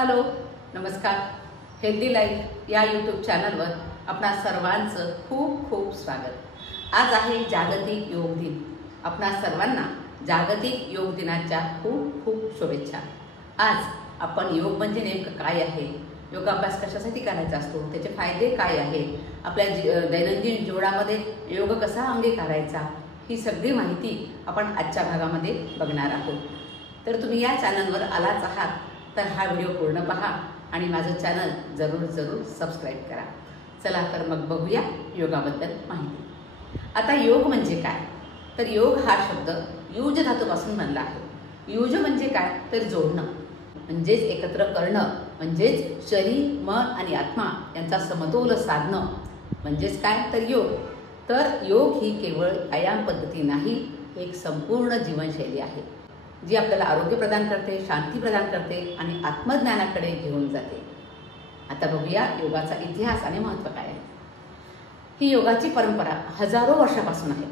Hello, नमस्कार. Healthy life या YouTube चॅनलवर आपणा सर्वांचं खूप खूप स्वागत. आज आहे जागतिक योग दिन. आपणा सर्वांना जागतिक योग दिनाच्या खूप खूप शुभेच्छा. आज आपण योग म्हणजे नेमकं काय आहे, योगाभ्यास कशासाठी करायचा असतो, त्याचे फायदे काय आहेत, आपल्या दैनंदिन जीवनामध्ये योग कसा अंगीकारायचा, ही सगळी माहिती आपण आजच्या भागामध्ये बघणार आहोत. तर तुम्ही या चॅनलवर आलाच आहात तर हा व्हिडिओ पूर्ण पहा आणि माझं चॅनल जरूर सबस्क्राईब करा. चला तर मग बघूया योगाबद्दल माहिती. आता योग म्हणजे काय, तर योग हा शब्द युज धातूपासून बनला आहे. युज म्हणजे काय, तर जोडणं म्हणजेच एकत्र करणं, म्हणजेच शरीर, मन आणि आत्मा यांचा समतोल साधणं म्हणजेच काय, तर योग. तर योग ही केवळ व्यायाम पद्धती नाही, एक संपूर्ण जीवनशैली आहे जी आपल्याला आरोग्य प्रदान करते, शांती प्रदान करते आणि आत्मज्ञानाकडे घेऊन जाते. आता बघूया योगाचा इतिहास आणि महत्त्व काय आहे. ही योगाची परंपरा हजारो वर्षापासून आहे.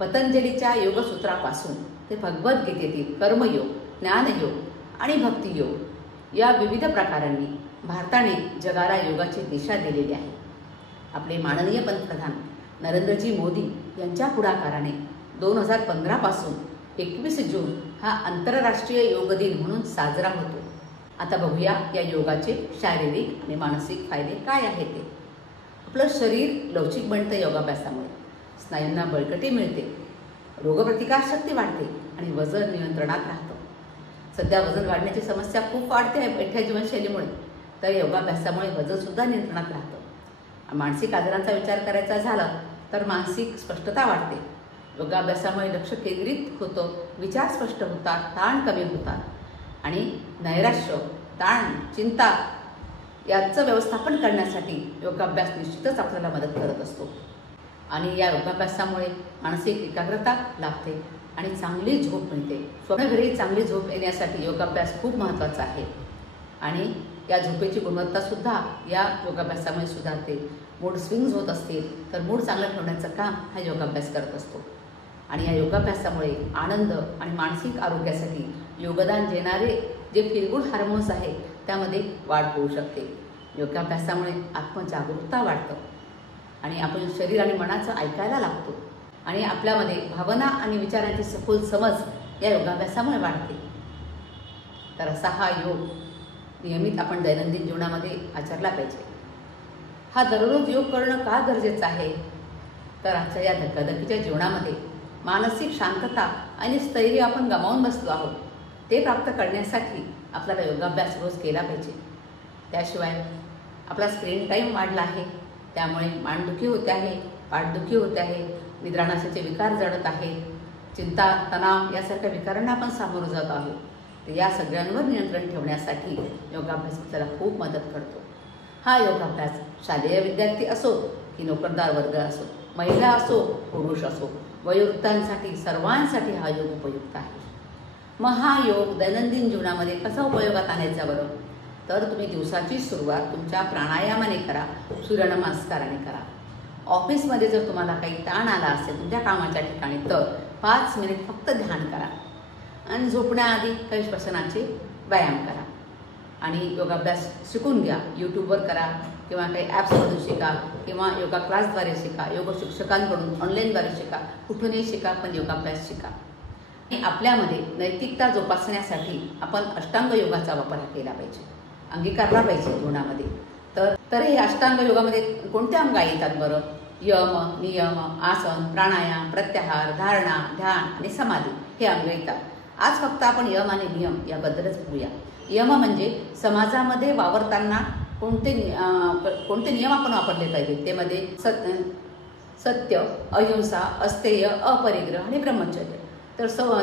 पतंजलीच्या योगसूत्रापासून ते भगवद्गीतेतील कर्मयोग, ज्ञानयोग आणि भक्तियोग या विविध प्रकारांनी भारताने जगाला योगाची दिशा दिलेली आहे. आपले माननीय पंतप्रधान नरेंद्रजी मोदी यांच्या पुढाकाराने 2015 पासून 21 जून हा आंतरराष्ट्रीय योग दिन म्हणून साजरा होतो. आता बघूया या योगाचे शारीरिक आणि मानसिक फायदे काय आहेत ते. आपलं शरीर लवचिक बनतं योगाभ्यासामुळे, स्नायूंना बळकटी मिळते, रोगप्रतिकारशक्ती वाढते आणि वजन नियंत्रणात राहतं. सध्या वजन वाढण्याची समस्या खूप वाढते आहे बैठ्या जीवनशैलीमुळे, तर योगाभ्यासामुळे वजनसुद्धा नियंत्रणात राहतं. मानसिक आजारांचा विचार करायचा झाला तर मानसिक स्पष्टता वाढते. योगाभ्यासामुळे लक्ष केंद्रित होतं, विचार स्पष्ट होतात, ताण कमी होतात आणि नैराश्य, ताण, चिंता याचं व्यवस्थापन करण्यासाठी योगाभ्यास निश्चितच आपल्याला मदत करत असतो. आणि या योगाभ्यासामुळे मानसिक एकाग्रता लाभते आणि चांगली झोप मिळते. स्वप्नभरी चांगली झोप येण्यासाठी योगाभ्यास खूप महत्त्वाचा आहे आणि या झोपेची गुणवत्तासुद्धा या योगाभ्यासामुळे सुधारते. मूड स्विंग्स होत असतील तर मूड चांगलं ठेवण्याचं काम हा योगाभ्यास करत असतो. आणि या योगाभ्यासामुळे आनंद आणि मानसिक आरोग्यासाठी योगदान देणारे जे फीलगुड हार्मोन्स आहेत त्यामध्ये वाढ होऊ शकते. योगाभ्यासामुळे आत्मजागरूकता वाढतं आणि आपण शरीर आणि मनाचं ऐकायला लागतो आणि आपल्यामध्ये भावना आणि विचारांची सखोल समज या योगाभ्यासामुळे वाढते. तर असा हा योग नियमित आपण दैनंदिन जीवनामध्ये आचरला पाहिजे. हा दररोज योग करणं का गरजेचं आहे, तर आजच्या या धकाधकीच्या जीवनामध्ये मानसिक शांतता आणि स्थैर्य आपण गमावून बसलो आहोत. ते प्राप्त करण्यासाठी आपल्याला योगाभ्यास रोज केला पाहिजे. त्याशिवाय आपला स्क्रीन टाईम वाढला आहे, त्यामुळे मानदुखी होते आहे, पाठदुखी होते आहे, निद्रानाशाचे विकार जडत आहेत, चिंता, तणाव यासारख्या विकारांना आपण सामोरं जात आहोत. तर या सगळ्यांवर नियंत्रण ठेवण्यासाठी योगाभ्यास आपल्याला खूप मदत करतो. हा योगाभ्यास शालेय विद्यार्थी असो की नोकरदार वर्ग असो, महिला असो पुरुष असो, वयोवृद्धांसाठी सर्वांसाठी हा योग उपयुक्त आहे. मग हा योग दैनंदिन जीवनामध्ये कसा उपयोगात आणायचा बरं, तर तुम्ही दिवसाची सुरुवात तुमच्या प्राणायामाने करा, सूर्यनमस्काराने करा. ऑफिसमध्ये जर तुम्हाला काही ताण आला असेल तुमच्या कामाच्या ठिकाणी तर 5 मिनिट फक्त ध्यान करा आणि झोपण्याआधी काही श्वसनाचे व्यायाम करा. आणि योगाभ्यास शिकून घ्या. यूट्यूबवर करा किंवा काही ॲप्समधून शिका किंवा योगा क्लासद्वारे शिका, योग शिक्षकांकडून ऑनलाईनद्वारे शिका, कुठूनही शिका, पण योगाभ्यास शिका. आणि आपल्यामध्ये नैतिकता जोपासण्यासाठी आपण अष्टांग योगाचा वापर केला पाहिजे, अंगीकारला पाहिजे जीवनामध्ये. तर हे अष्टांग योगामध्ये कोणते अंग येतात बरं, यम, नियम, आसन, प्राणायाम, प्रत्याहार, धारणा, ध्यान आणि समाधी हे अंग येतात. आज फक्त आपण यम आणि नियम याबद्दलच बोलूया. यम म्हणजे समाजामध्ये वावरताना कोणते नियम आपण वापरले पाहिजे. त्यामध्ये सत्य, अहिंसा, अस्तेय, अपरिग्रह आणि ब्रह्मचर्य.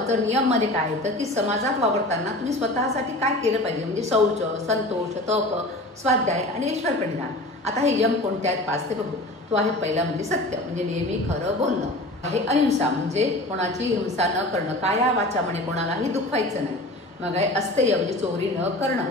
तर नियममध्ये काय येतं की समाजात वावरताना तुम्ही स्वतःसाठी काय केलं पाहिजे, म्हणजे शौच, संतोष, तप, स्वाध्याय आणि ईश्वर प्रणिधान. आता हे यम कोणते आहेत 5 ते बघू. तो आहे पहिला म्हणजे सत्य, म्हणजे नेहमी खरं बोलणं. आहे अहिंसा, म्हणजे कोणाची हिंसा न करणं, काया वाचा म्हणे कोणालाही दुखवायचं नाही. मग आहे अस्तेय, म्हणजे चोरी न करणं.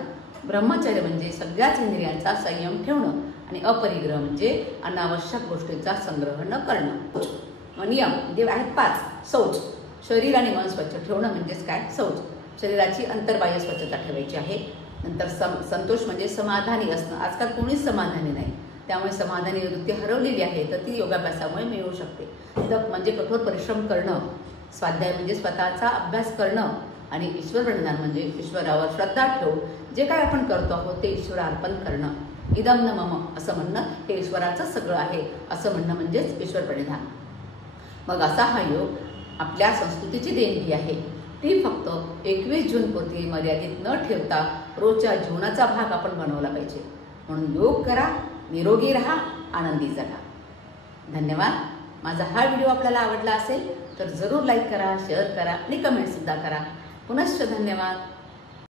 ब्रह्मचर्य म्हणजे सगळ्याच इंद्रियांचा संयम ठेवणं आणि अपरिग्रह म्हणजे अनावश्यक गोष्टींचा संग्रह न करणं. नियम म्हणजे आहेत 5. शौच, शरीर आणि मन स्वच्छ ठेवणं म्हणजेच काय, शौच. शरीराची अंतर्बाह्य स्वच्छता ठेवायची आहे. नंतर संतोष म्हणजे समाधानी असणं. आजकाल कोणीच समाधानी नाही, त्यामुळे समाधानी वृत्ती हरवलेली आहे, तर ती योगाभ्यासामुळे मिळू शकते. तप म्हणजे कठोर परिश्रम करणं, स्वाध्याय म्हणजे स्वतःचा अभ्यास करणं, आणि ईश्वर प्रणिधान म्हणजे ईश्वरावर श्रद्धा ठेवून जे काय आपण करतो आहोत ते ईश्वरार्पण करणं. इदम न मम असं म्हणणं हे ईश्वराचं सगळं आहे असं म्हणणं म्हणजेच ईश्वर प्रणिधान. मग असा हा योग आपल्या संस्कृतीची देणगी आहे. ती फक्त 21 जूनपुरती मर्यादित न ठेवता रोजच्या जीवनाचा भाग आपण बनवला पाहिजे. म्हणून योग करा, निरोगी राहा, आनंदी जगा. धन्यवाद. माझा हा व्हिडिओ आपल्याला आवडला असेल तर जरूर लाईक करा, शेअर करा आणि कमेंटसुद्धा करा. पुनश्च धन्यवाद.